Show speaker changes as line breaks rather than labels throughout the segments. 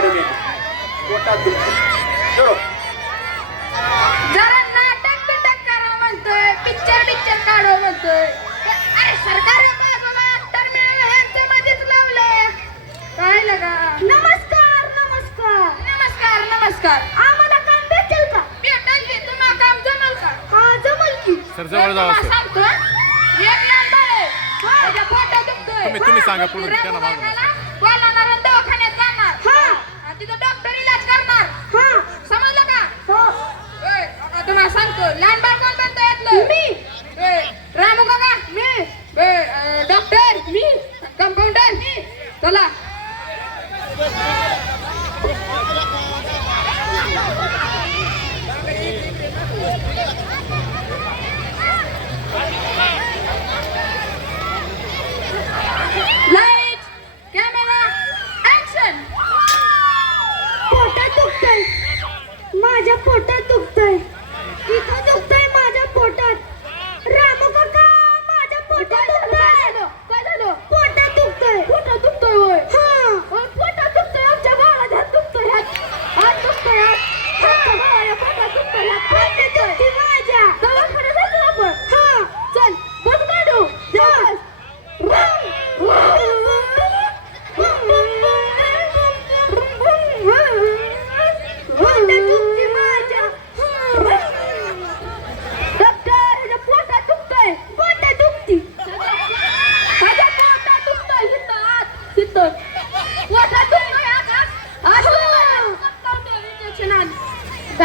Madam येते पोटात
जरा नाटक बिटक करा म्हणतोय. पिक्चर पिक्चर काढू म्हणतोय. अरे सरकार बाजूला ऍक्टर मिळालं ह्यांच्या मध्येच लावलंय. काय लगा? नमस्कार नमस्कार. नमस्कार नमस्कार. आम्हाला काम भेटेल का? भेटेल की. तुम्हाला काम जमल का? हा जमल की.
सर जवळ जावा सर.
सांगतो एक नंबर आहे. माझ्या पोटात दुखतोय.
तुम्ही- तुम्ही सांगा पुढून, त्यांना मागून.
बोलणार येतो लहान कोण बनता येतलं मी? रामू काका मी. डॉक्टर मी कंपाऊंडर मी. चला. लाइट कॅमेरा ऍक्शन
पोटात दुखतंय. माझ्या पोटात दुखतंय.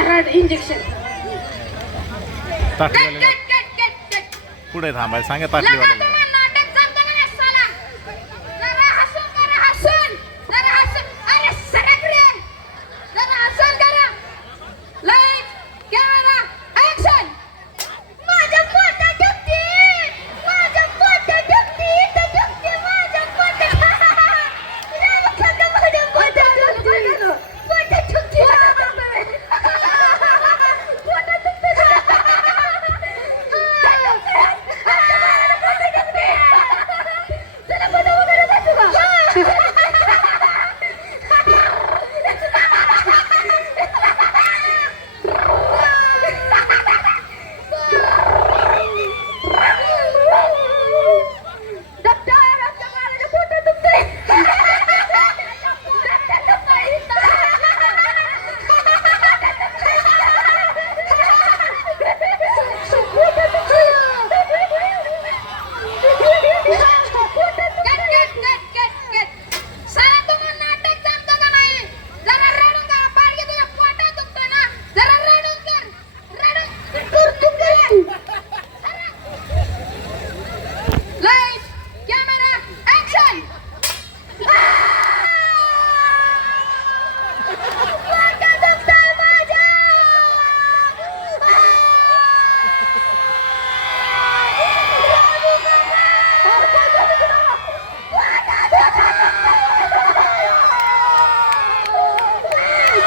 हार्ट इंजेक्शन
पुढे थांबायला सांगा ताटलीवाल्याला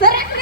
ಸರಿ